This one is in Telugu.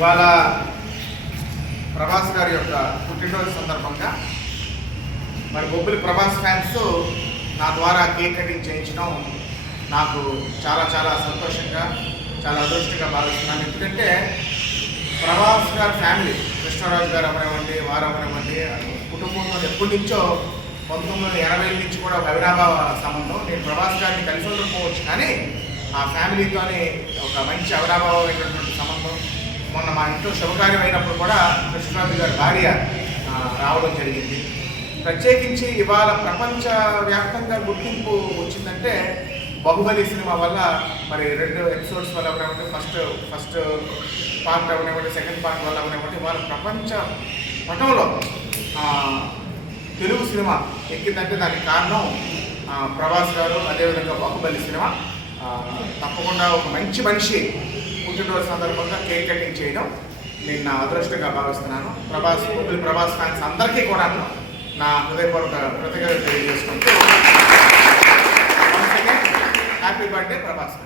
ఇవాళ ప్రభాస్ గారి యొక్క పుట్టినరోజు సందర్భంగా మరి బొబ్బిలి ప్రభాస్ ఫ్యాన్స్ నా ద్వారా కేక్ కటింగ్ చేయించడం నాకు చాలా చాలా సంతోషంగా చాలా అదృష్టంగా భావిస్తున్నాను. ఎందుకంటే ప్రభాస్ గారి ఫ్యామిలీ కృష్ణరాజు గారు అవనివ్వండి, వారు అవనివ్వండి, కుటుంబంలో ఎప్పటి నుంచో 1980 నుంచి కూడా ఒక అవినాభావ సంబంధం. నేను ప్రభాస్ గారిని కలిసి ఉండకపోవచ్చు, కానీ ఆ ఫ్యామిలీతోనే ఒక మంచి అవినాభావమైనటువంటి సంబంధం. మొన్న మా ఇంట్లో శుభకార్యం అయినప్పుడు కూడా కృష్ణరాజు గారి భార్య రావడం జరిగింది. ప్రత్యేకించి ఇవాళ ప్రపంచవ్యాప్తంగా గుర్తింపు వచ్చిందంటే బాహుబలి సినిమా వల్ల. మరి 2 ఎపిసోడ్స్ వల్ల అవనివ్వండి, ఫస్ట్ పార్ట్ అవనివ్వండి, సెకండ్ పార్ట్ వల్ల అవనివ్వండి, వాళ్ళ ప్రపంచ పటంలో తెలుగు సినిమా ఎక్కిందంటే దానికి కారణం ప్రభాస్ గారు, అదేవిధంగా బాహుబలి సినిమా. తప్పకుండా ఒక మంచి మనిషి పుట్టినరోజు సందర్భంగా కేక్ కటింగ్ చేయడం నేను నా అదృష్టంగా భావిస్తున్నాను. ప్రభాస్ ఫ్యాన్స్ అందరికీ కూడా నా హృదయపూర్వక కృతజ్ఞతలు తెలియజేసుకుంటూ హ్యాపీ బర్త్డే ప్రభాస్.